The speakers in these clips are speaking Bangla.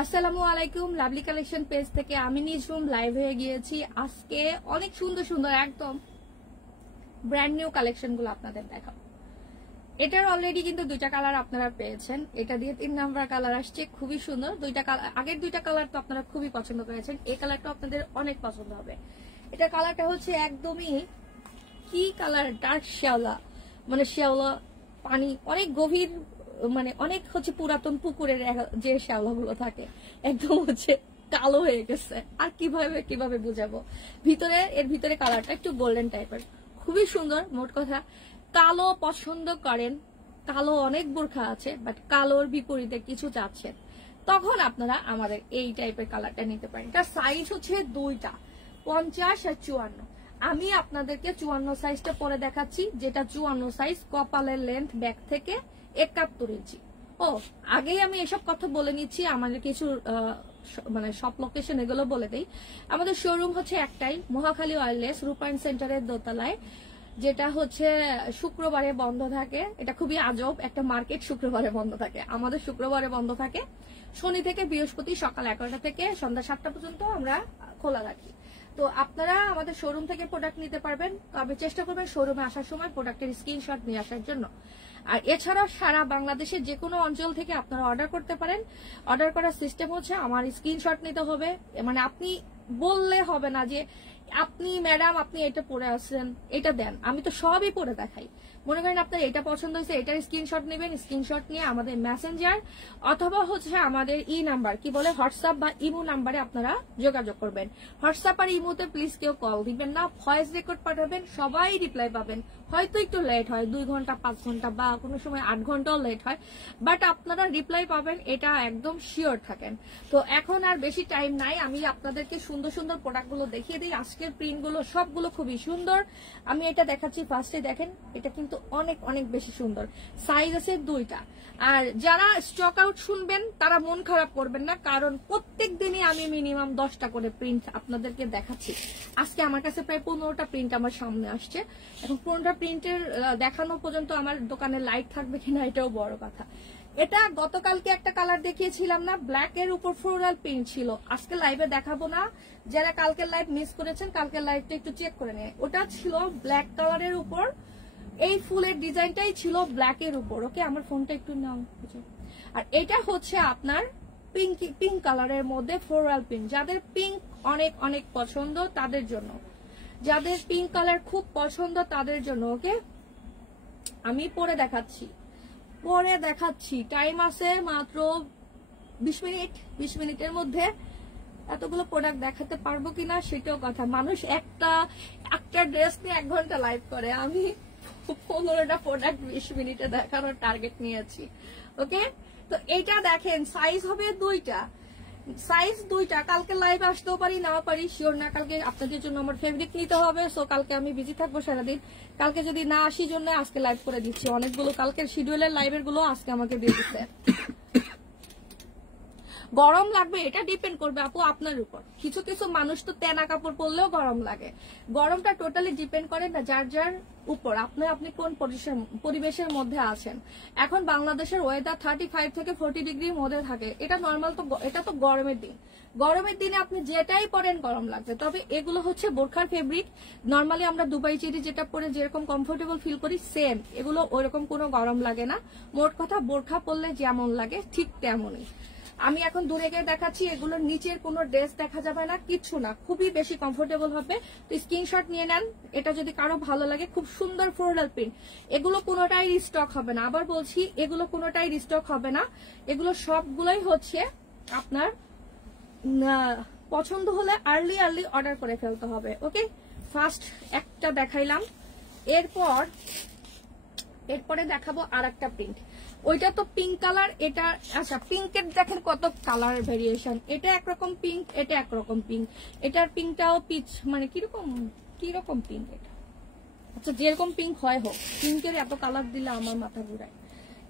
আসসালামু আলাইকুম, লাভলি কালেকশন পেজ থেকে আমি নিজরুম লাইভ হয়ে গিয়েছি। আজকে অনেক সুন্দর সুন্দর একদম ব্র্যান্ড নিউ কালেকশন গুলো আপনাদের দেখাবো। এটার অলরেডি কিন্তু দুইটা কালার আপনারা পেয়েছেন, এটা দিয়ে 3 নাম্বার কালার আসছে, খুবই সুন্দর। দুইটা কালার, আগের দুইটা কালার তো আপনারা খুবই পছন্দ করেছেন, এই কালারটা আপনাদের অনেক পছন্দ হবে। এটা কালারটা হচ্ছে একদমই কি কালার, ডার্ক শ্যাওলা, মানে শ্যাওলা পানি অনেক গভীর, মানে অনেক হচ্ছে পুরাতন পুকুরের যে শ্যাওলা গুলো থাকে একদম হচ্ছে কালো হয়ে গেছে। আর কিভাবে বুঝাবো, এর ভিতরে কালারটা একটু গোল্ডেন টাইপের, খুবই সুন্দর। মোট কথা কালো পছন্দ করেন, কালো অনেক বোরখা আছে, বাট কালোর বিপরীতে কিছু চাচ্ছেন, তখন আপনারা আমাদের এই টাইপের কালারটা নিতে পারেন। এটা সাইজ হচ্ছে দুইটা, 50 আর 54। আমি আপনাদেরকে 54 সাইজটা পরে দেখাচ্ছি, যেটা 54 সাইজ, কপালের লেন্থ ব্যাক থেকে 71 ইঞ্চি। ও আগেই আমি এসব কথা বলে নিচ্ছি, আমাদের কিছু মানে সব লোকেশন এগুলো বলে দেই। আমাদের শোরুম হচ্ছে একটাই, মহাখালী ওয়্যারলেস রূপায়ণ সেন্টারের দোতলায়, যেটা হচ্ছে শুক্রবারে বন্ধ থাকে। এটা খুবই আজব একটা মার্কেট, শুক্রবারে বন্ধ থাকে। আমাদের শুক্রবারে বন্ধ থাকে, শনি থেকে বৃহস্পতি সকাল 11টা থেকে সন্ধ্যা 7টা পর্যন্ত আমরা খোলা রাখি। তো আপনারা আমাদের শোরুম থেকে প্রোডাক্ট নিতে পারবেন, তবে চেষ্টা করবেন শোরুমে আসার সময় প্রোডাক্টের স্ক্রিনশট নিয়ে আসার জন্য। আর এছাড়াও সারা বাংলাদেশের যে কোনো অঞ্চল থেকে আপনারা অর্ডার করতে পারেন। অর্ডার করার সিস্টেম হচ্ছে আমার স্ক্রিনশট নিতে হবে, মানে আপনি বললে হবে না যে আপনি ম্যাডাম আপনি এটা পরে আসছেন, এটা দেন, আমি তো সবই পরে দেখাই। মনে করেন আপনার এটা পছন্দ হয়েছে, এটার স্ক্রিনশট নেবেন, স্ক্রিনশট নিয়ে আমাদের মেসেঞ্জার অথবা হচ্ছে আমাদের নাম্বার কি বলে হোয়াটসঅ্যাপ বা ইমো নাম্বারে আপনারা যোগাযোগ করবেন। হোয়াটসঅ্যাপ আর ইমোতে প্লিজ কেউ কল দিবেন না, ভয়েস রেকর্ড পাঠাবেন, সবাই রিপ্লাই পাবেন। হয়তো একটু লেট হয়, 2 ঘন্টা 5 ঘন্টা বা কোনো সময় 8 ঘন্টাও লেট হয়, বাট আপনারা রিপ্লাই পাবেন, এটা একদম শিওর থাকেন। তো এখন আর বেশি টাইম নাই, আমি আপনাদেরকে সুন্দর সুন্দর প্রোডাক্টগুলো দেখিয়ে দিই। আজকের প্রিন্টগুলো সবগুলো খুবই সুন্দর। আমি এটা দেখাচ্ছি, ফার্স্টে দেখেন, এটা কিন্তু অনেক অনেক বেশি সুন্দর। সাইজ আছে দুইটা। আর যারা স্টক আউট শুনবেন তারা মন খারাপ করবেন না, কারণ প্রত্যেক দিনই আমি মিনিমাম 10টা করে প্রিন্ট আপনাদেরকে দেখাচ্ছি। আজকে আমার কাছে প্রায় 15টা প্রিন্ট আমার সামনে আসছে। এখন 15টা প্রিন্টের দেখানো পর্যন্ত আমার দোকানে লাইট থাকবে কিনা এটাও বড় কথা। এটা গতকালকে একটা কালার দেখিয়েছিলাম না, ব্ল্যাক এর উপর ফ্লোরাল প্রিন্ট ছিল, আজকে লাইভে দেখাবো না। যারা কালকের লাইভ মিস করেছেন কালকের লাইভটা একটু চেক করে নেয়। ওটা ছিল ব্ল্যাক কালারের উপর, এই ফুলের ডিজাইনটাই ছিল ব্ল্যাক এর উপর। ওকে, আমার ফোনটা একটু নাও। আর এটা হচ্ছে আপনার পিঙ্ক কালারের মধ্যে ফ্লোরাল প্রিন্ট। যাদের পিঙ্ক অনেক অনেক পছন্দ তাদের জন্য, যাদের পিঙ্ক কালার খুব পছন্দ তাদের জন্য। ওকে, আমি পরে দেখাচ্ছি, টাইম আছে মাত্র 20 মিনিট। 20 মিনিটের মধ্যে এতগুলো প্রোডাক্ট দেখাতে পারবো কিনা সেটাও কথা। মানুষ একটা ড্রেস নিয়ে 1 ঘন্টা লাইভ করে, আমি 15টা প্রোডাক্ট 20 মিনিটে দেখানোর টার্গেট নিয়েছি। ওকে, তো এইটা দেখেন, সাইজ হবে দুইটা। কালকে লাইভ আসতেও পারি, নাও পারি, শিওর না। কালকে আপনাদের জন্য আমার ফেভারিট নিতে হবে, সো কালকে আমি বিজি থাকবো সারাদিন। কালকে যদি না আসি জন্য আজকে লাইভ করে দিচ্ছি। অনেকগুলো কালকের শিডিউলের লাইভের গুলো আজকে আমাকে দিয়ে দিচ্ছে। গরম লাগবে এটা ডিপেন্ড করবে আপু আপনার উপর। কিছু কিছু মানুষ তো তেনা কাপড় পরলেও গরম লাগে। গরমটা টোটালি ডিপেন্ড করে না যার যার উপর, আপনি কোন পরিবেশের মধ্যে আছেন। এখন বাংলাদেশের ওয়েদার 35 থেকে 40 ডিগ্রির মধ্যে থাকে, এটা নর্মাল। তো এটা তো গরমের দিনে আপনি যেটাই পরেন গরম লাগবে। তবে এগুলো হচ্ছে বোরখার ফেব্রিক। নর্মালি আমরা দুবাই চেরি যেটা পরে যেরকম কমফোর্টেবল ফিল করি, সেম এগুলো ওইরকম কোনো গরম লাগে না। মোট কথা বোরখা পরলে যেমন লাগে ঠিক তেমনই। আমি এখন দূরে গিয়ে দেখাচ্ছি, এগুলোর নিচের কোনো ড্রেস দেখা যাবে না, কিচ্ছু না, খুবই বেশি কমফোর্টেবল হবে। তো স্ক্রিনশট নিয়ে নেন, এটা যদি কারো ভালো লাগে। খুব সুন্দর ফ্লোরাল প্রিন্ট, এগুলো কোনোটাই রিস্টক হবে না। আবার বলছি, এগুলো কোনোটাই রিস্টক হবে না। এগুলো সবগুলোই হচ্ছে আপনার পছন্দ হলে আর্লি অর্ডার করে ফেলতে হবে। ওকে, ফার্স্ট একটা দেখাইলাম, এরপরে দেখাবো আর একটা প্রিন্ট। ওইটা তো পিঙ্ক কালার, এটা আচ্ছা পিঙ্কের দেখেন কত কালার ভেরিয়েশন। এটা একরকম পিঙ্ক, এটা একরকম পিঙ্ক, এটার পিঙ্কটাও পিচ, মানে কিরকম পিঙ্ক এটা। আচ্ছা, যেরকম পিঙ্ক হয় হোক, পিঙ্কের এত কালার দিলে আমার মাথা ঘুরায়।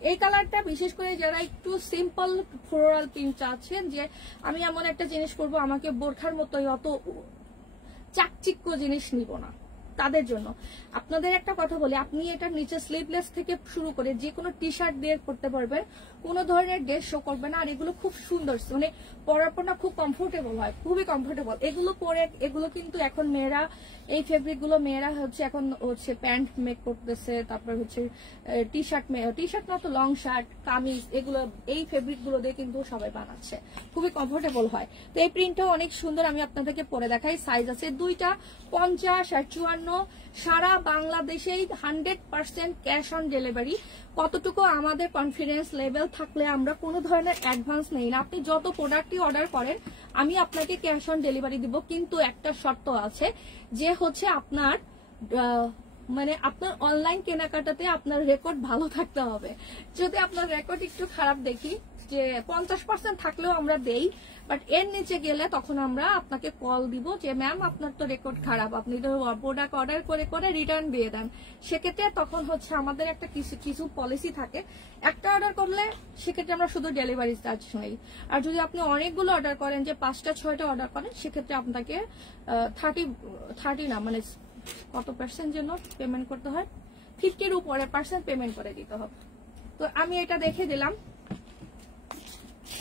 এই কালারটা বিশেষ করে যারা একটু সিম্পল ফ্লোরাল প্রিন্ট চাচ্ছেন, যে আমি এমন একটা জিনিস করবো আমাকে বোরখার মতোই অত চাকচিক্য জিনিস নিব না, তাদের জন্য। আপনাদের একটা কথা বলি, আপনি এটা নিচে স্লিভলেস থেকে শুরু করে যে কোনো টি শার্ট দিয়ে করতে পারবেন, কোনো ধরনের ড্রেস শো করবে না। আর এগুলো খুব সুন্দর, মানে পরার পর না খুব কমফোর্টেবল হয়, খুবই কমফোর্টেবল। এগুলো পরে এগুলো কিন্তু এখন মেয়েরা, এই ফেব্রিক গুলো মেয়েরা হচ্ছে এখন হচ্ছে প্যান্ট মেক করতেছে, তারপর হচ্ছে টি শার্ট না তো লং শার্ট, কামিজ, এগুলো এই ফেব্রিক গুলো দিয়ে কিন্তু সবাই বানাচ্ছে, খুবই কমফোর্টেবল হয়। তো এই প্রিন্টটাও অনেক সুন্দর, আমি আপনাদেরকে পরে দেখাই। সাইজ আছে দুইটা, 50 আর 54। সারা বাংলাদেশেই 100% ক্যাশ অন ডেলিভারি। কতটুকু আমাদের কনফিডেন্স লেভেল থাকলে আমরা কোনো ধরনের অ্যাডভান্স নেই না। আপনি যত প্রোডাক্টই অর্ডার করেন আমি আপনাকে ক্যাশ অন ডেলিভারি দিব, কিন্তু একটা শর্ত আছে যে হচ্ছে আপনার মানে আপনার অনলাইন কেনাকাটাতে আপনার রেকর্ড ভালো থাকতে হবে। যদি আপনার রেকর্ড একটু খারাপ দেখি, যে 50% থাকলেও আমরা দেই, বাট এর নিচে গেলে তখন আমরা আপনাকে কল দিব যে ম্যাম আপনার তো রেকর্ড খারাপ, আপনি তো প্রোডাক্ট অর্ডার করে করে রিটার্ন দিয়ে দেন। সেক্ষেত্রে তখন হচ্ছে আমাদের একটা কিছু পলিসি থাকে, একটা অর্ডার করলে সেক্ষেত্রে আমরা শুধু ডেলিভারি চার্জ নেই। আর যদি আপনি অনেকগুলো অর্ডার করেন, যে 5টা 6টা অর্ডার করেন, সেক্ষেত্রে আপনাকে 30 না মানে কত পার্সেন্ট জন্য পেমেন্ট করতে হয়, 50-র উপরে পার্সেন্ট পেমেন্ট করে দিতে হবে। তো আমি এটা দেখে দিলাম,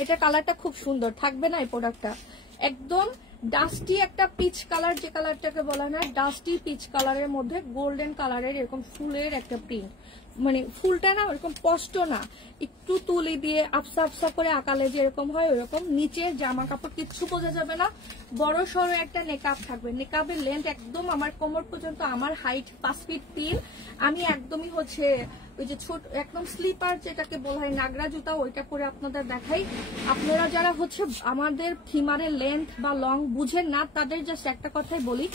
এটা কালারটা খুব সুন্দর থাকবে না এই প্রোডাক্টটা, একদম ডাস্টি একটা পিচ কালার, যে কালারটাকে বলা হয় ডাস্টি পিচ কালারের মধ্যে গোল্ডেন কালারের এরকম ফুলের একটা প্রিন্ট, মানে ফুলটা না এরকম স্পষ্ট না, একটু তুলি দিয়ে আফসা আফসা করে আঁকালে যেরকম হয় ওরকম। নিচের জামা কাপড় কিচ্ছু বোঝা যাবে না, বড় সড়ো একটা নেকআপ থাকবে। নেকআপের লেন্থ একদম আমার কোমর পর্যন্ত, আমার হাইট 5 ফিট 3। আমি একদমই হচ্ছে ওই যে ছোট একদম স্লিপার যেটাকে বলা হয় নাগরা জুতা, ওইটা পরে আপনাদের দেখাই। আপনারা যারা হচ্ছে আমাদের খিমারের লেন্থ বা লং বুঝেন না, তাদের জাস্ট একটা কথাই বলি,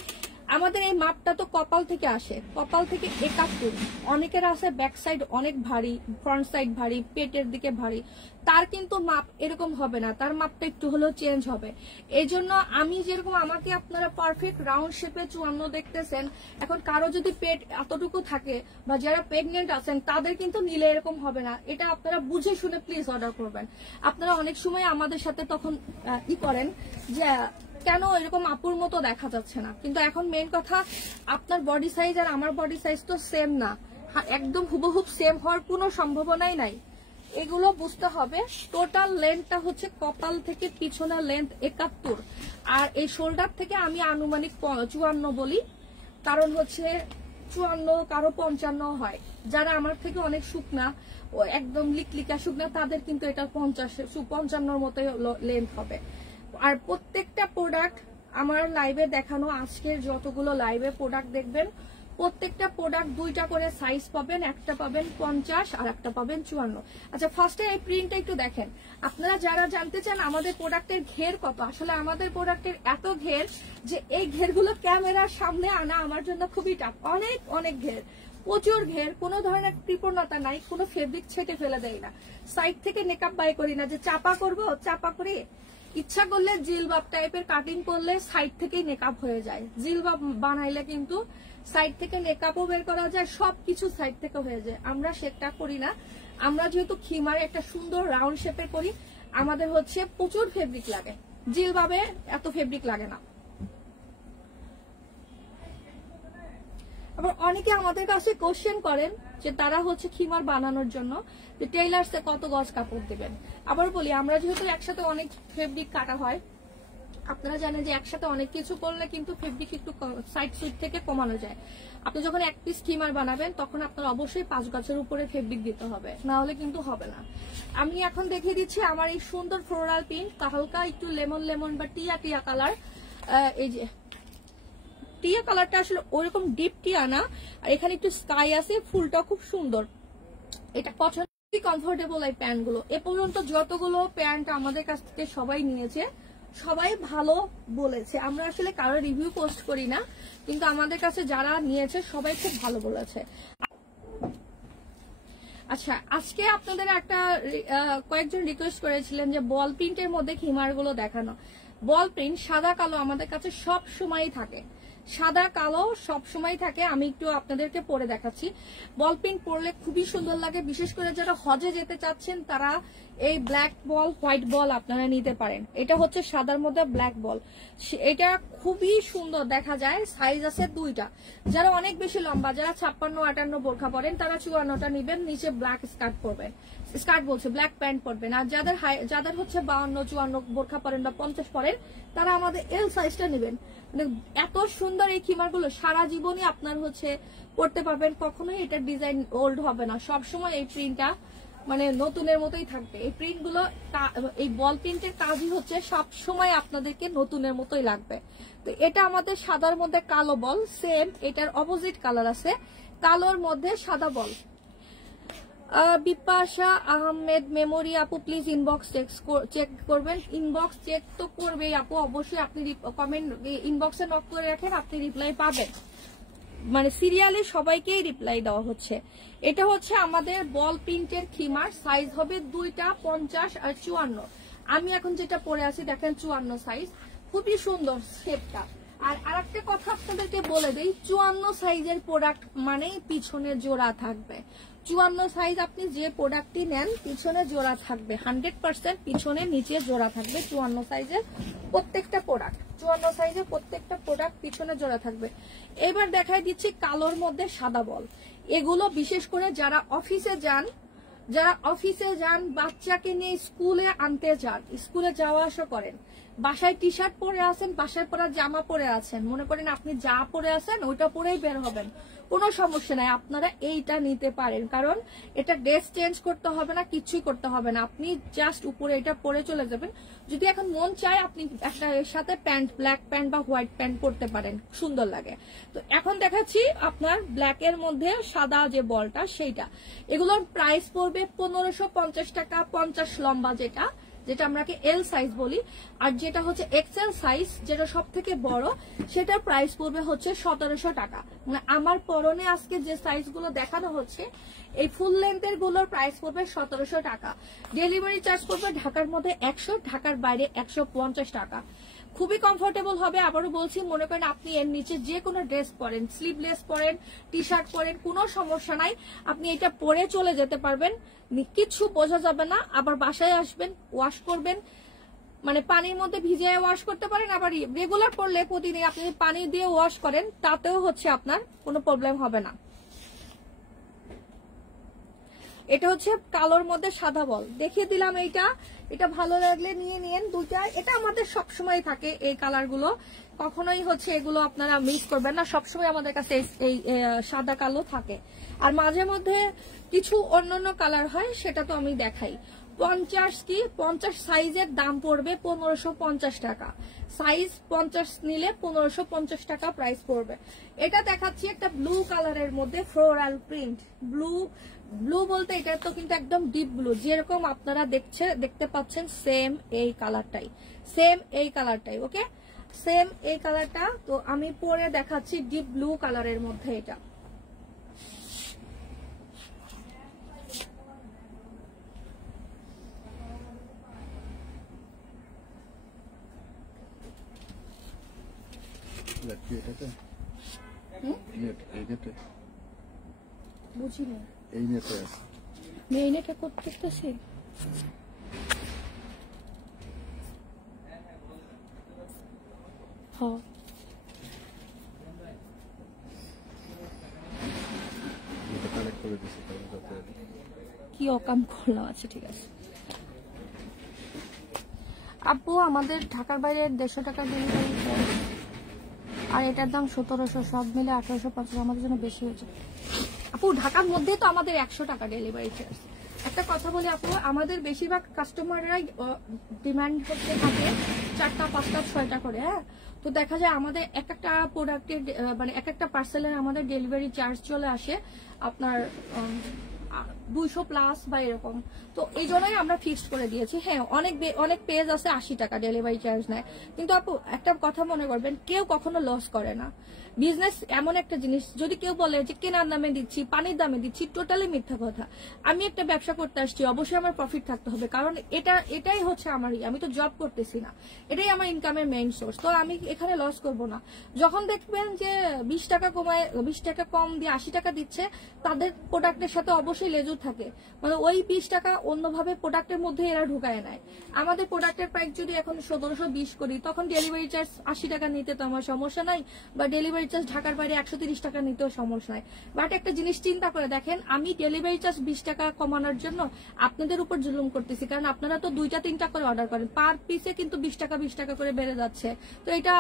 আমাদের এই মাপটা তো কপাল থেকে আসে, কপাল থেকে 71। অনেকের আছে ব্যাক সাইড অনেক ভারী, ফ্রন্ট সাইড ভারী, পেটের দিকে ভারী, তার কিন্তু মাপ এরকম হবে না, তার মাপটা একটু হলেও চেঞ্জ হবে। এই জন্য আমি যেরকম, আমাকে আপনারা পারফেক্ট রাউন্ড শেপে 54 দেখতেছেন, এখন কারো যদি পেট এতটুকু থাকে বা যারা প্রেগনেন্ট আছেন তাদের কিন্তু নিলে এরকম হবে না। এটা আপনারা বুঝে শুনে প্লিজ অর্ডার করবেন। আপনারা অনেক সময় আমাদের সাথে তখন করেন যে কেন এরকম আপুর মতো দেখা যাচ্ছে না, কিন্তু এখন মেইন কথা আপনার বডি সাইজ আর আমার বডি সাইজ তো সেম না, একদম হুবহুব সেম হওয়ার কোনো সম্ভাবনাই নাই। এগুলো বুঝতে হবে। টোটাল লেন্থটা হচ্ছে কপাল থেকে পিছনের লেন্থ 71, আর এই শোল্ডার থেকে আমি আনুমানিক 54 বলি, কারণ হচ্ছে 54 কারো 55 হয়। যারা আমার থেকে অনেক শুকনা, ও একদম লিকলিকা শুকনা, তাদের কিন্তু এটা 55-55 মতো লেন্থ হবে। আর প্রত্যেকটা প্রোডাক্ট আমার লাইভে দেখানো, আজকের যতগুলো লাইভে প্রোডাক্ট দেখবেন, প্রত্যেকটা প্রোডাক্ট 2টা করে সাইজ পাবেন, একটা পাবেন 50 আর একটা পাবেন 54। আচ্ছা, ফার্স্টে এই প্রিন্টটা একটু দেখেন। আপনারা যারা জানতে চান আমাদের প্রোডাক্টের ঘের কত, আসলে আমাদের প্রোডাক্টের এত ঘের যে এই ঘেরগুলো ক্যামেরার সামনে আনা আমার জন্য খুবই টাফ। অনেক অনেক ঘের, প্রচুর ঘের, কোনো ধরনের কৃপণতা নাই, কোনো ফেব্রিক ছেটে ফেলে দেয় না। সাইড থেকে মেকআপ বাই করি না যে চাপা করবো, চাপা করে ইচ্ছা করলে জিলবাব টাইপের কাটিং করলে সাইড থেকেই মেকআপ হয়ে যায়। জিলবাব বানাইলে কিন্তু সাইড থেকে মেকআপও বের করা যায়, সবকিছু সাইড থেকে হয়ে যায়। আমরা সেটা করি না, আমরা যেহেতু খিমারে একটা সুন্দর রাউন্ড শেপে করি, আমাদের হচ্ছে প্রচুর ফেব্রিক লাগে, জিলবাবে এত ফেব্রিক লাগে না। আবার অনেকে আমাদের কাছে কোশ্চেন করেন যে তারা হচ্ছে খিমার বানানোর জন্য যে টেইলার্সে কত গজ কাপড় দেবেন। আবার বলি, আমরা যেহেতু একসাথে অনেক ফেব্রিক কাটা হয়, আপনারা জানেন যে একসাথে অনেক কিছু করলে কিন্তু ফেব্রিক একটু সাইড সুইড থেকে কমানো যায়। আপনি যখন 1 পিস খিমার বানাবেন তখন আপনার অবশ্যই 5 গজের উপরে ফেব্রিক দিতে হবে, না হলে কিন্তু হবে না। আমি এখন দেখিয়ে দিচ্ছি আমার এই সুন্দর ফ্লোরাল পিঙ্ক, হালকা একটু লেমন লেমন বা টিয়া টিয়া কালার। এই যে টিয়া কালারটা আসলে ওইরকম ডিপ টিয়া না, আর এখানে একটু স্কাই আছে, ফুলটা খুব সুন্দর। এটা পছন্দ, কমফোর্টেবল এই প্যান্ট গুলো। এ পর্যন্ত যতগুলো প্যান্ট আমাদের কাছ থেকে সবাই নিয়েছে, সবাই ভালো বলেছে। আমরা আসলে কারো রিভিউ পোস্ট করি না, কিন্তু আমাদের কাছে যারা নিয়েছে সবাই খুব ভালো বলেছে। আচ্ছা, আজকে আপনাদের একটা কয়েকজন রিকোয়েস্ট করেছিলেন যে বল প্রিন্টের মধ্যে খিমার গুলো দেখানো। বল প্রিন্ট সাদা কালো আমাদের কাছে সব সময়ই থাকে, সাদা কালো সব সময় থাকে। আমি একটু আপনাদেরকে পরে দেখাচ্ছি। বল পিন পরলে খুবই সুন্দর লাগে, বিশেষ করে যারা হজে যেতে চাচ্ছেন তারা এই ব্ল্যাক বল হোয়াইট বল আপনারা নিতে পারেন। এটা হচ্ছে সাদার মধ্যে ব্ল্যাক বল, এটা খুবই সুন্দর দেখা যায়। সাইজ আছে 2টা। যারা অনেক বেশি লম্বা, যারা 56-58 বোরখা পরেন তারা 54টা নিবেন, নিচে ব্ল্যাক স্কার্ট পরবেন, স্কার্ট বলছে ব্ল্যাক প্যান্ট পরবেন। আর যাদের হচ্ছে 52-54 বোরখা পরেন বা 50 পরেন তারা আমাদের এল সাইজটা নেবেন। মানে এত সুন্দর এই খিমারগুলো সারা জীবনই আপনার হচ্ছে পড়তে পারবেন, কখনোই এটা ডিজাইন ওল্ড হবে না, সবসময় এই প্রিন্টটা মানে নতুনের মতোই থাকবে। এই প্রিন্টগুলো, এই বল প্রিন্টের কাজই হচ্ছে সব সময় আপনাদেরকে নতুনের মতোই লাগবে। তো এটা আমাদের সাদার মধ্যে কালো বল, সেম এটার অপোজিট কালার আছে, কালোর মধ্যে সাদা বল। বিপাশা আহমেদ মেমোরি আপু প্লিজ ইনবক্স চেক করবেন। ইনবক্স চেক তো করবেই আপু, অবশ্যই আপনি কমেন্ট ইনবক্সে নক করে রাখেন, আপনি রিপ্লাই পাবেন। মানে সিরিয়ালি সবাইকেই রিপ্লাই দেওয়া হচ্ছে। এটা হচ্ছে আমাদের বল প্রিন্টের খিমার, সাইজ হবে 2টা 50 আর 54। আমি এখন যেটা পরে আছি দেখেন 54 সাইজ, খুবই সুন্দর শেপটা। আর আরেকটা কথা আপনাদেরকে বলে দেই, 54 সাইজের প্রোডাক্ট মানেই পিছনে জোড়া থাকবে। 54 সাইজ আপনি যে প্রোডাক্টটি নেন পিছনে জোড়া থাকবে, 100% পিছনে নিচে জোড়া থাকবে। 54 সাইজের প্রত্যেকটা প্রোডাক্ট, 54 সাইজের প্রত্যেকটা প্রোডাক্ট পিছনে জোড়া থাকবে। এবার দেখাই দিচ্ছি কালোর মধ্যে সাদা বল। এগুলো বিশেষ করে যারা অফিসে যান, বাচ্চাকে নিয়ে স্কুলে আনতে যান, স্কুলে যাওয়া আসা করেন, বাসায় টি শার্ট পরে আছেন, বাসায় পরা জামা পরে আছেন, মনে করেন আপনি যা পরে আছেন ওইটা পরেই বের হবেন, কোনো সমস্যা নাই, আপনারা এইটা নিতে পারেন। কারণ এটা ড্রেস চেঞ্জ করতে হবে না, কিছুই করতে হবে না, আপনি জাস্ট উপরে এটা পরে চলে যাবেন। যদি এখন মন চায় আপনি একটা এর সাথে প্যান্ট, ব্ল্যাক প্যান্ট বা হোয়াইট প্যান্ট পরতে পারেন, সুন্দর লাগে। তো এখন দেখাচ্ছি আপনার ব্ল্যাক এর মধ্যে সাদা যে বলটা সেইটা। এগুলোর প্রাইস পড়বে 1550 টাকা, 50 লম্বা যেটা আমরাকে এল সাইজ বলি, আর যেটা হচ্ছে এক্সেল সাইজ যেটা সব থেকে বড় সেটার প্রাইস পড়বে হচ্ছে 1700 টাকা। মানে আমার পরনে আজকে যে সাইজগুলো দেখানো হচ্ছে এই ফুল লেন্থের গুলোর প্রাইস পড়বে 1700 টাকা। ডেলিভারি চার্জ পড়বে ঢাকার মধ্যে 100, ঢাকার বাইরে 150 টাকা। খুবই কমফোর্টেবল হবে। আবারও বলছি, মনে করেন আপনি এর নিচে যে কোনো ড্রেস পরেন, স্লিভলেস পরেন, টি শার্ট পরেন, কোনো সমস্যা নাই, আপনি এটা পরে চলে যেতে পারবেন, কিছু বোঝা যাবে না। আবার বাসায় আসবেন, ওয়াশ করবেন, মানে পানির মধ্যে ভিজিয়ে ওয়াশ করতে পারেন। আবার রেগুলার পরলে প্রতিদিন আপনি পানি দিয়ে ওয়াশ করেন, তাতেও হচ্ছে আপনার কোনো প্রবলেম হবে না। এটা হচ্ছে কালোর মধ্যে সাদা বল, দেখিয়ে দিলাম। এটা ভালো লাগলে নিয়ে নিন 2টা। এটা আমাদের সবসময় থাকে এই কালার গুলো, কখনোই হচ্ছে এগুলো আপনারা মিস করবেন না, সবসময় আমাদের কাছে এই সাদা কালো থাকে। আর মাঝে মধ্যে কিছু অন্যান্য কালার হয়, সেটা তো আমি দেখাই। 50 সাইজের দাম পড়বে 1550 টাকা, সাইজ 50 নিলে 1550 টাকা প্রাইস পড়বে। এটা দেখাচ্ছি একটা ব্লু কালারের মধ্যে ফ্লোরাল প্রিন্ট। ব্লু বলতে এটা তো কিন্তু একদম ডিপ ব্লু, যেরকম আপনারা দেখতে পাচ্ছেন সেম এই কালারটাই, ওকে, সেম এই কালারটা। তো আমি পরে দেখাচ্ছি ডিপ ব্লু কালারের মধ্যে। এটা বুঝিনি, এই নেটে করতেছি। হ্যাঁ, কি অকাম করলাম। আচ্ছা ঠিক আছে আপু, আমাদের ঢাকার বাইরে 150 টাকা ডেলিভারি, আর এটার দাম 1700, সব মিলে 1850, আমাদের জন্য বেশি হয়েছে আপু। ঢাকার মধ্যে তো আমাদের 100 টাকা ডেলিভারি চার্জ। একটা কথা বলি আপু, আমাদের বেশিরভাগ কাস্টমাররাই ডিমান্ড করতে থাকে 4টা 5টা 6টা করে। হ্যাঁ, তো দেখা যায় আমাদের এক একটা প্রোডাক্টের মানে এক একটা পার্সেলের আমাদের ডেলিভারি চার্জ চলে আসে আপনার 200+ বা এরকম। তো এই জন্যই আমরা ফিক্সড করে দিয়েছি। হ্যাঁ, অনেক পেজ আছে 80 টাকা ডেলিভারি চার্জ নেয়, কিন্তু আপু একটা কথা মনে করবেন, কেউ কখনো লস করে না। বিজনেস এমন একটা জিনিস, যদি কেউ বলে যে কেনার দামে দিচ্ছি, পানির দামে দিচ্ছি, টোটালি মিথ্যা কথা। আমি একটা ব্যবসা করতে আসছি, অবশ্যই আমার প্রফিট থাকতে হবে, কারণ এটাই হচ্ছে আমি তো জব করতেছি না, এটাই আমার ইনকামের মেইন সোর্স। তো আমি এখানে লস করব না। যখন দেখবেন যে 20 টাকা কম দিয়ে 80 টাকা দিচ্ছে, তাদের প্রোডাক্টের সাথে অবশ্যই লেজুর থাকে, মানে ওই 20 টাকা অন্যভাবে প্রোডাক্টের মধ্যে এরা ঢুকায় নেয়। আমাদের প্রোডাক্টের প্রাইস যদি এখন 1720 করি, তখন ডেলিভারি চার্জ 80 টাকা নিতে তো আমার সমস্যা নাই, বা ডেলিভারি চার্জ ঢাকার বাইরে 130 টাকা নিতেও সমস্যা নাই। বাট একটা জিনিস চিন্তা করে দেখেন, আমি ডেলিভারি চার্জ 20 টাকা কমানোর জন্য আপনাদের উপর জুলুম করতেছি, কারণ আপনারা তো 2টা-3টা করে অর্ডার করেন, পার পিসে কিন্তু 20 টাকা করে বেড়ে যাচ্ছে। তো এটা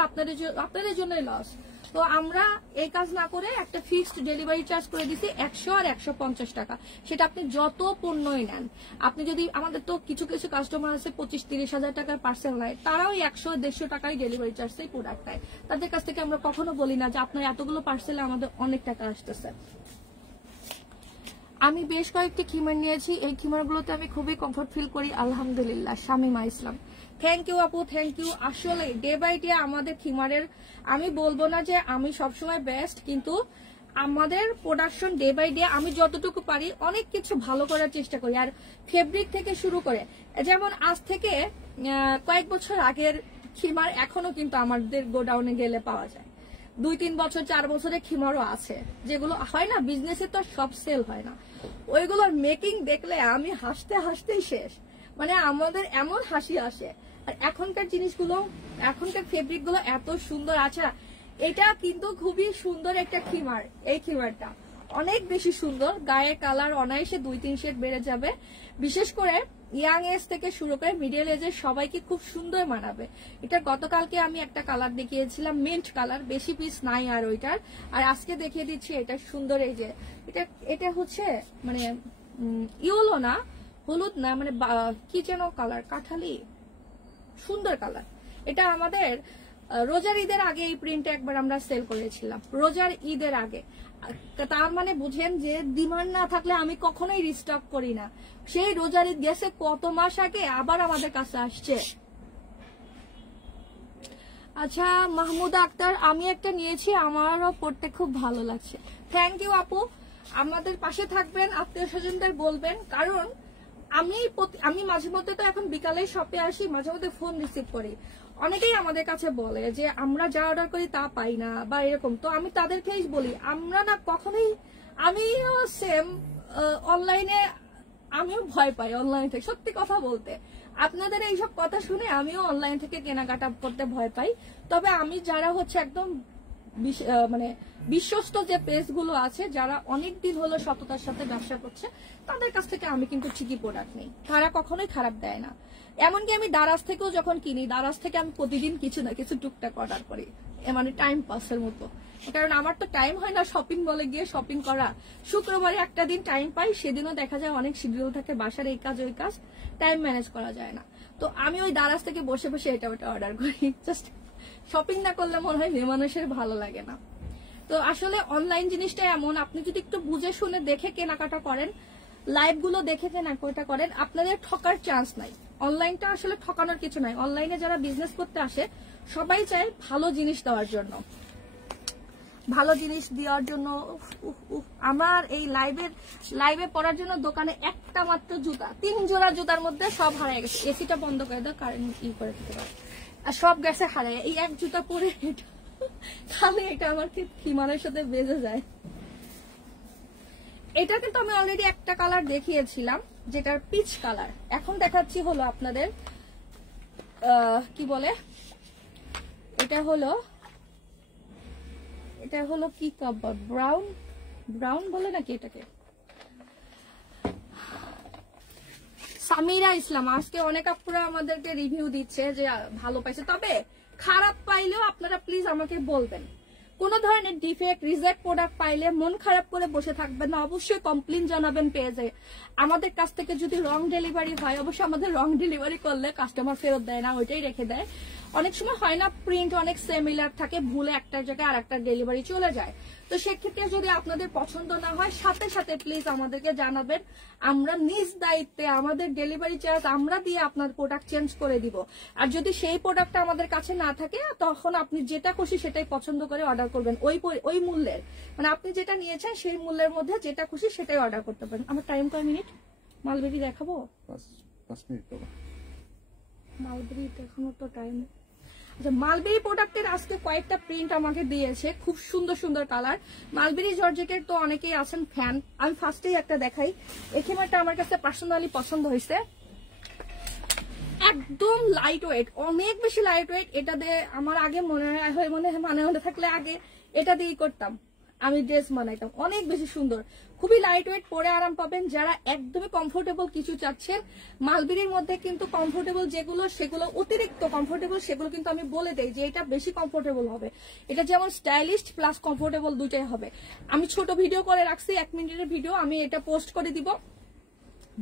আপনাদের জন্যই লস। তো আমরা এই কাজ না করে একটা ফিক্সড ডেলিভারি চার্জ করে দিছি 100 আর 150 টাকা। সেটা আপনি যত পণ্যই নেন, আপনি যদি, আমাদের তো কিছু কাস্টমার আছে 25-30 হাজার টাকার পার্সেল নেয়, তারাও 100-150 টাকায় ডেলিভারি চার্জেই প্রোডাক্ট নেয়। তাদের কাছ থেকে আমরা কখনো বলি না যে আপনার এতগুলো পার্সেলে আমাদের অনেক টাকা আসতেছে। আমি বেশ কয়েকটি খিমার নিয়েছি, এই খিমারগুলোতে আমি খুবই কমফর্ট ফিল করি আলহামদুলিল্লাহ। শামিমা ইসলাম, থ্যাংক ইউ আপু, থ্যাংক ইউ। আসলে ডে বাই ডে আমাদের খিমারের, আমি বলবো না যে আমি সবসময় বেস্ট, কিন্তু আমাদের প্রোডাকশন ডে বাই ডে আমি যতটুকু পারি অনেক কিছু ভালো করার চেষ্টা করি। আর ফেব্রিক থেকে শুরু করে, যেমন আজ থেকে কয়েক বছর আগের খিমার এখনো কিন্তু আমাদের গোডাউনে গেলে পাওয়া যায়। 2-3 বছর 4 বছরের খিমারও আছে, যেগুলো হয় না, বিজনেসে তো সব সেল হয় না। ওইগুলোর মেকিং দেখলে আমি হাসতেই শেষ, মানে আমাদের এমন হাসি আসে। আর এখনকার জিনিসগুলো, এখনকার ফেব্রিক গুলো এত সুন্দর। আচ্ছা, এটা কিন্তু খুবই সুন্দর একটা খিমার। এই খিমারটা অনেক বেশি সুন্দর, গায়ে কালার অনায়াসে 2-3 শেড বেড়ে যাবে। বিশেষ করে ইয়াং এজ থেকে শুরু করে মিডিয়াল এজের সবাইকে খুব সুন্দর মানাবে। এটা গতকালকে আমি একটা কালার দেখিয়েছিলাম, মিন্ট কালার, বেশি পিস নাই আর ওইটার। আর আজকে দেখিয়ে দিচ্ছি এটা সুন্দর, এই যে এটা হচ্ছে মানে ইয়েলো না, হলুদ না, মানে কি যেন কালার, কাঠালি, সুন্দর কালার। এটা আমাদের রোজার ঈদের আগে এই প্রিন্টটা একবার আমরা সেল করেছিলাম, রোজার ঈদের আগে। তার মানে বুঝেন যে ডিমান্ড না থাকলে আমি কখনোই রিস্টক করি না। সেই রোজার ঈদ গেছে কত মাস আগে, আবার আমাদের কাছে আসছে। আচ্ছা মাহমুদা আক্তার, আমি একটা নিয়েছি, আমারও পড়তে খুব ভালো লাগছে। থ্যাংক ইউ আপু, আমাদের পাশে থাকবেন, আত্মীয় স্বজনদের বলবেন, কারণ আমি মাঝে মধ্যে তো এখন বিকালে শপে আসি, মাঝে মধ্যে ফোন রিসিভ করি। অনেকেই আমাদের কাছে বলে যে আমরা যা অর্ডার করি তা পাই না বা এরকম। তো আমি তাদেরকেই বলি, আমরা না কখনোই, আমিও সেম অনলাইনে, আমিও ভয় পাই অনলাইন থেকে, সত্যি কথা বলতে। আপনাদের এইসব কথা শুনে আমিও অনলাইন থেকে কেনাকাটা করতে ভয় পাই। তবে আমি যারা হচ্ছে একদম মানে বিশ্বস্ত যে পেজগুলো আছে, যারা অনেকদিন হলো সততার সাথে ব্যবসা করছে, তাদের কাছ থেকে আমি কিন্তু ঠিকই প্রোডাক্ট নেই, তারা কখনোই খারাপ দেয় না। এমনকি আমি দারাজ থেকেও যখন কিনি, দারাজ থেকে আমি প্রতিদিন কিছু না কিছু টুকটাক অর্ডার করি, মানে টাইম পাসের মতো। কারণ আমার তো টাইম হয় না শপিং মলে গিয়ে শপিং করা। শুক্রবারে একটা দিন টাইম পাই, সেদিনও দেখা যায় অনেক শিডিউল থাকে, বাসার এই কাজ ওই কাজ, টাইম ম্যানেজ করা যায় না। তো আমি ওই দারাজ থেকে বসে বসে এটা ওটা অর্ডার করি। জাস্ট শপিং না করলে মনে হয় মেয়ে মানুষের ভালো লাগে না। তো আসলে অনলাইন জিনিসটা এমন, আপনি যদি একটু বুঝে শুনে দেখে কেনাকাটা করেন, লাইভ গুলো দেখে কেনাকাটা করেন, আপনাদের ঠকার চান্স নাই। অনলাইনটা আসলে ঠকানোর কিছু নাই। অনলাইনে যারা বিজনেস করতে আসে সবাই চায় ভালো জিনিস দেওয়ার জন্য, ভালো জিনিস দেওয়ার জন্য। আমার এই লাইভে পড়ার জন্য দোকানে একটা মাত্র জুতা, 3 জোড়া জুতার মধ্যে সব হারিয়ে গেছে। এসিটা বন্ধ করে দাও, কারেন্ট ই করে দিতে পারে, আর সব গেছে হারিয়ে। এই এক জুতা পরে তাহলে এটা আমার হিমালয়ের সাথে বেজে যায়। এটা কিন্তু আমি অলরেডি একটা কালার দেখিয়েছিলাম, যেটার পিচ কালার। এখন দেখাচ্ছি হলো আপনাদের কি বলে, এটা হলো কি কালার, ব্রাউন বলে নাকি এটাকে। সামিরা ইসলাম, আজকে অনেক আপুরা আমাদেরকে রিভিউ দিচ্ছে যে ভালো পাইছে, তবে খারাপ পাইলেও আপনারা প্লিজ আমাকে বলবেন। কোন ধরনের ডিফেক্ট রিজেক্ট প্রোডাক্ট পাইলে মন খারাপ করে বসে থাকবেন না, অবশ্যই কমপ্লেইন জানাবেন পেজে। আমাদের কাছ থেকে যদি রং ডেলিভারি হয়, অবশ্যই আমাদের রং ডেলিভারি করলে কাস্টমার ফেরত দেয় না, ওইটাই রেখে দেয়। অনেক সময় হয় না, প্রিন্ট অনেক সিমিলার থাকে, ভুলে একটা জায়গায় আর একটা ডেলিভারি চলে যায়। তো সেক্ষেত্রে যদি আপনাদের পছন্দ না হয় সাথে সাথে প্লিজ আমাদেরকে জানাবেন, আমরা নিজ দায়িত্বে আমাদের ডেলিভারি চার্জ আমরা দিয়ে আপনার প্রোডাক্ট চেঞ্জ করে দিব। আর যদি সেই প্রোডাক্টটা আমাদের কাছে না থাকে তখন আপনি যেটা খুশি সেটাই পছন্দ করে অর্ডার করবেন, ওই মূল্যের, মানে আপনি যেটা নিয়েছেন সেই মূল্যের মধ্যে যেটা খুশি সেটাই অর্ডার করতে পারেন। আমার টাইম কয় মিনিট? মালবেরি দেখাবো? 5 মিনিট বাবা। মালবেরি এখনো তো টাইম। আচ্ছা, মালবেরি প্রোডাক্টের আজকে কয়েকটা প্রিন্ট আমাকে দিয়েছে, খুব সুন্দর সুন্দর কালার। মালবেরি জর্জেটের তো অনেকেই আছেন ফ্যান। আমি ফার্স্টেই একটা দেখাই, এই খেমারটা আমার কাছে পার্সোনালি পছন্দ হয়েছে। একদম লাইট ওয়েট, অনেক বেশি লাইট ওয়েট। এটা দিয়ে আমার আগে মনে থাকলে আগে এটা দিয়েই করতাম, আমি ড্রেস বানাইতাম। অনেক বেশি সুন্দর, খুবই লাইট ওয়েট, পরে আরাম পাবেন। যারা একদমই কমফোর্টেবল কিছু চাচ্ছেন, মালবেরির মধ্যে কিন্তু কমফোর্টেবল যেগুলো সেগুলো অতিরিক্ত কমফোর্টেবল, সেগুলো কিন্তু আমি বলে দেই যে এটা বেশি কমফোর্টেবল হবে। এটা যেমন স্টাইলিশ প্লাস কমফোর্টেবল দুইটাই হবে। আমি ছোট ভিডিও করে রাখছি, 1 মিনিটের ভিডিও, আমি এটা পোস্ট করে দিব।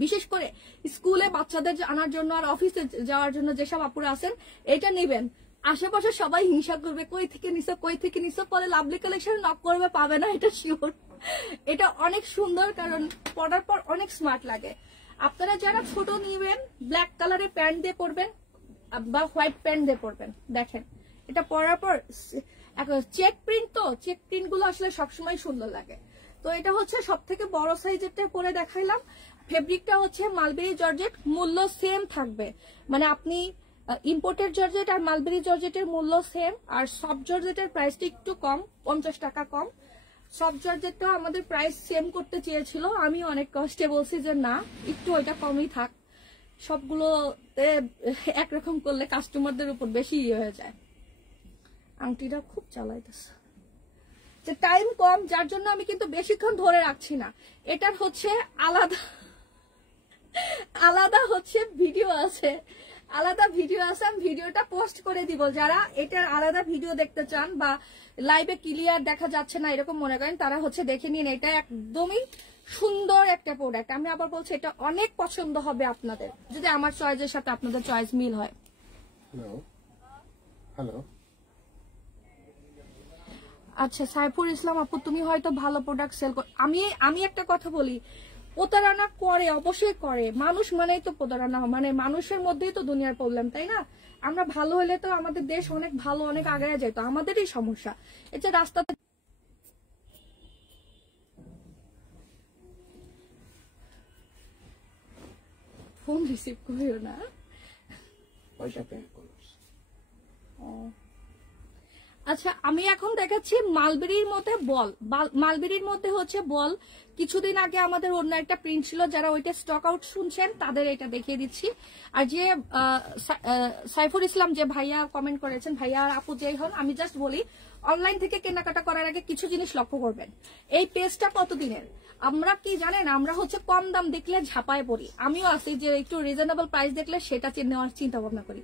বিশেষ করে স্কুলে বাচ্চাদের আনার জন্য আর অফিসে যাওয়ার জন্য যেসব আপুরা আছেন, এটা নেবেন। আশেপাশে সবাই হিংসা করবে, কই থেকে নিছো, পরে লাভলি কালেকশন নক করবে, পাবে না, এটা শিওর। এটা অনেক সুন্দর, কারণ পরার পর অনেক স্মার্ট লাগে। আপনারা যারা ছোট নিবেন, ব্ল্যাক কালারের প্যান্ট দিয়ে পরবেন বা হোয়াইট প্যান্ট দিয়ে পরবেন। দেখেন এটা পরার পর চেক প্রিন্ট, তো চেক প্রিন্ট গুলো আসলে সবসময় সুন্দর লাগে। তো এটা হচ্ছে সব থেকে বড় সাইজেরটা পরে দেখাইলাম। ফেব্রিকটা হচ্ছে মালবেরি জর্জেট, মূল্য সেম থাকবে, মানে আপনি ইম্পোর্টেড জর্জেট আর মালবেরি জর্জেটের মূল্য সেম। আর সফট জর্জেটের প্রাইসটা একটু কম, 50 টাকা কম। সফট জর্জেটটা আমাদের প্রাইস সেম করতে চেয়েছিল, আমি অনেক কষ্টে বলছি যে না, একটু ওইটা কমই থাক, সবগুলো একরকম করলে কাস্টমারদের উপর বেশি হয়ে যায়। আংটিটা খুব চালাইতেছে, যে টাইম কম, যার জন্য আমি কিন্তু বেশিক্ষণ ধরে রাখছি না। এটার হচ্ছে আলাদা হচ্ছে ভিডিও আছে, আমি ভিডিওটা পোস্ট করে দিব। যারা এটার আলাদা ভিডিও দেখতে চান বা লাইভে ক্লিয়ার দেখা যাচ্ছে না এরকম মনে করেন, তারা হচ্ছে দেখে নিন। এটা একদমই সুন্দর একটা প্রোডাক্ট। আমি আবার বলছি, এটা অনেক পছন্দ হবে আপনাদের, যদি আমার চয়েসের সাথে আপনাদের চয়েস মিল হয়। হ্যালো, আচ্ছা সাইফুল ইসলাম আপু, তুমি হয়তো ভালো প্রোডাক্ট সেল কর। আমি একটা কথা বলি, প্রতারণা করে, অবশ্যই করে। মানুষ মানেই তো প্রতারণা, মানে মানুষের মধ্যেই তো দুনিয়ার প্রবলেম, তাই না? আমরা ভালো হলে তো আমাদের দেশ অনেক ভালো, অনেক আগায় যেত। আমাদেরই সমস্যা। এটা রাস্তাতে ফোন রিসিভ করিও না। আচ্ছা, আমি এখন দেখাচ্ছি মালবেরির মধ্যে বল। মালবেরির মধ্যে হচ্ছে বল। কিছুদিন আগে আমাদের অন্য একটা প্রিন্ট ছিল, যারা ওইটা স্টক আউট শুনছেন তাদের এটা দেখিয়ে দিচ্ছি। আর যে সাইফুল ইসলাম যে ভাইয়া কমেন্ট করেছেন, ভাইয়া আর আপু যেই হন, আমি জাস্ট বলি, অনলাইন থেকে কেনাকাটা করার আগে কিছু জিনিস লক্ষ্য করবেন। এই পেজটা কতদিনের? আমরা কি জানেন, আমরা হচ্ছে কম দাম দেখলে ঝাঁপায় পড়ি। আমিও আছি যে একটু রিজনেবল প্রাইস দেখলে সেটা নেওয়ার চিন্তা ভাবনা করি।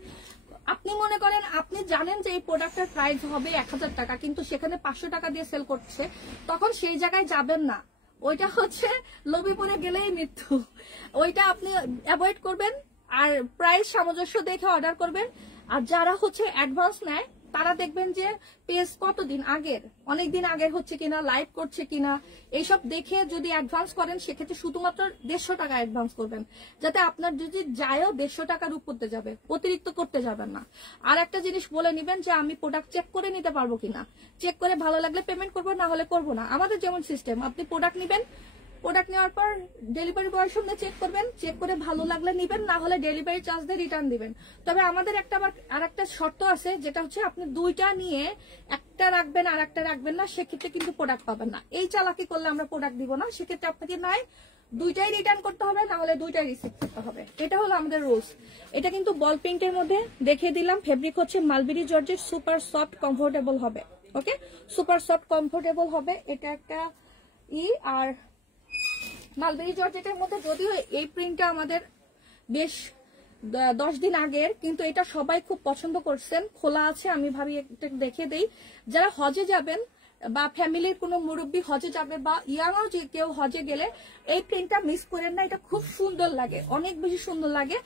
আপনি মনে করেন, আপনি জানেন যে এই প্রোডাক্টের প্রাইস হবে 1000 টাকা, কিন্তু সেখানে 500 টাকা দিয়ে সেল করছে, তখন সেই জায়গায় যাবেন না। ওইটা হচ্ছে লোভে পড়ে গেলেই মৃত্যু। ওইটা আপনি অ্যাভয়েড করবেন, আর প্রাইস সামঞ্জস্য দেখে অর্ডার করবেন। আর যারা হচ্ছে অ্যাডভান্স নেয়, তারা দেখবেন যে পেজ কতদিন আগের, অনেকদিন আগের হচ্ছে কিনা, লাইভ করছে কিনা, এইসব দেখে যদি অ্যাডভান্স করেন, সেক্ষেত্রে শুধুমাত্র 150 টাকা অ্যাডভান্স করবেন, যাতে আপনার যদি যায়ও 150 টাকার উপরতে যাবে, অতিরিক্ত করতে যাবেন না। আর একটা জিনিস বলে নিবেন যে আমি প্রোডাক্ট চেক করে নিতে পারবো কিনা, চেক করে ভালো লাগলে পেমেন্ট করবো, না হলে করবো না। আমাদের যেমন সিস্টেম, আপনি প্রোডাক্ট নিবেন, প্রোডাক্ট নেওয়ার পর ডেলিভারি বয়ের সামনে চেক করবেন, চেক করে ভালো লাগলে নিবেন, না হলে ডেলিভারি চার্জ দিয়ে রিটার্ন দিবেন। তবে আমাদের আর একটা শর্ত আছে, যেটা হচ্ছে আপনি দুইটা নিয়ে একটা রাখবেন আর একটা রাখবেন না, সেক্ষেত্রে কিন্তু প্রোডাক্ট পাবেন না। এই চালাকি করলে আমরা প্রোডাক্ট দিব না। সেক্ষেত্রে আপনাকে নাই দুইটাই রিটার্ন করতে হবে, না হলে দুইটাই রিসিভ করতে হবে। এটা হলো আমাদের রুলস। এটা কিন্তু বল প্রিন্টের মধ্যে দেখিয়ে দিলাম। ফেব্রিক হচ্ছে mulberry georgette, super soft comfortable হবে। ওকে, সুপার সফট কমফোর্টেবল হবে। এটা একটা আর মালবেরি জর্জেটের মধ্যে, যদিও এই প্রিন্টটা আমাদের বেশ 10 দিন আগের, কিন্তু এটা সবাই খুব পছন্দ করছেন। খোলা আছে, আমি ভাবি একটা দেখে দেই। যারা হজে যাবেন বা ফ্যামিলির কোনো মুরব্বী হজে যাবে বা ইয়াংও যে কেউ হজে গেলে এই প্রিন্টটা মিস করেন না, এটা খুব সুন্দর লাগে, অনেক বেশি সুন্দর লাগে।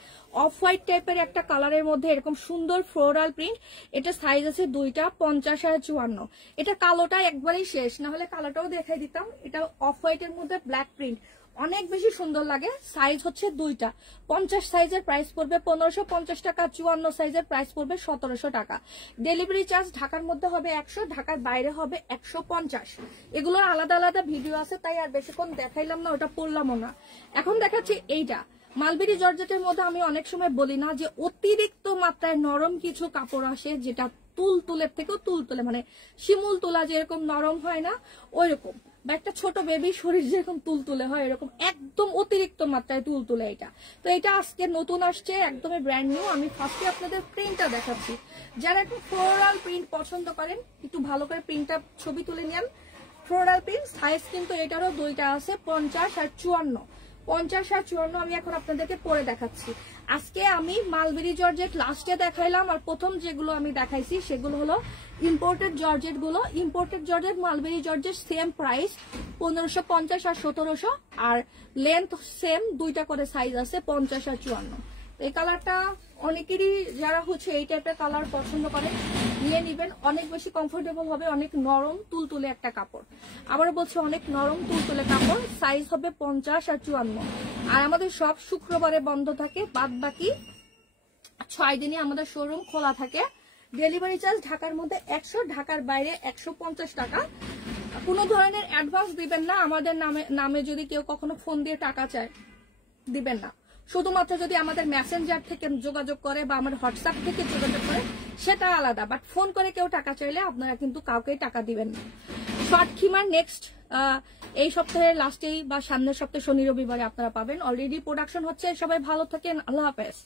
অফ হোয়াইট টাইপের একটা কালারের মধ্যে এরকম সুন্দর ফ্লোরাল প্রিন্ট। এটা সাইজ আছে 2টা, 50 আর 54। এটা কালোটা একবারেই শেষ, না হলে কালোটাও দেখাই দিতাম। এটা অফ হোয়াইটের মধ্যে ব্ল্যাক প্রিন্ট, অনেক বেশি সুন্দর লাগে। সাইজ হচ্ছে 2টা। 50 সাইজের প্রাইস পড়বে 1550 টাকা, 54 সাইজের প্রাইস পড়বে 1700 টাকা। ডেলিভারি চার্জ ঢাকার মধ্যে হবে 100, ঢাকার বাইরে হবে 150। এগুলোর আলাদা আলাদা ভিডিও আছে, তাই আর বেশিক্ষণ দেখাইলাম না, ওটা পড়লামও না। এখন দেখাচ্ছি এইটা মালবেরি জর্জেটের মধ্যে। আমি অনেক সময় বলি না যে অতিরিক্ত মাত্রায় নরম কিছু কাপড় আসে, যেটা তুলতুলের থেকেও তুলতুলে, মানে শিমুল তোলা যেরকম নরম হয় না ওই রকম, বা একটা ছোট বেবি শরীর যেরকম তুলতুলে হয় এরকম একদম অতিরিক্ত মাত্রায় তুলতুলে এটা। তো এটা আজকে নতুন আসছে, একদমই ব্র্যান্ড নিউ। আমি ফার্স্টে আপনাদের প্রিন্টটা দেখাচ্ছি। যারা একটু ফ্লোরাল প্রিন্ট পছন্দ করেন, একটু ভালো করে প্রিন্টটা ছবি তুলে নেন। ফ্লোরাল প্রিন্ট সাইজ কিন্তু এটারও 2টা আছে, 50 আর 54। 50 আর 54 আমি এখন আপনাদেরকে পরে দেখাচ্ছি। আজকে আমি মালবেরি জর্জেট লাস্টে দেখাইলাম, আর প্রথম যেগুলো আমি দেখাইছি সেগুলো হলো ইম্পোর্টেড জর্জেট গুলো। Imported georgette, mulberry georgette same price 1550 আর 1700, আর লেন্থ সেম, 2টা করে সাইজ আছে, 50 আর 54। এই কালারটা অনেকেরই যারা হচ্ছে এই টাইপের কালার পছন্দ করে নিয়ে নিবেন, অনেক বেশি কমফোর্টেবল হবে, অনেক নরম তুলতুলে একটা কাপড়। আবারও বলছি, অনেক নরম তুলতুলে কাপড়। সাইজ হবে 50 আর 54। আর আমাদের সব শুক্রবারে বন্ধ থাকে, বাদ বাকি 6 দিনই আমাদের শোরুম খোলা থাকে। ডেলিভারি চার্জ ঢাকার মধ্যে 100, ঢাকার বাইরে 150 টাকা। কোনো ধরনের অ্যাডভান্স দিবেন না। আমাদের নামে যদি কেউ কখনো ফোন দিয়ে টাকা চায় দিবেন না। শুধুমাত্র যদি আমাদের মেসেঞ্জার থেকে যোগাযোগ করে বা আমার হোয়াটসঅ্যাপ থেকে যোগাযোগ করে সেটা আলাদা, বাট ফোন করে কেউ টাকা চাইলে আপনারা কিন্তু কাউকে টাকা দিবেন না। শর্ট খিমার নেক্সট এই সপ্তাহের লাস্টেই বা সামনের সপ্তাহে শনি রবিবারে আপনারা পাবেন। অলরেডি প্রোডাকশন হচ্ছে। সবাই ভালো থাকেন, আল্লাহ হাফেজ।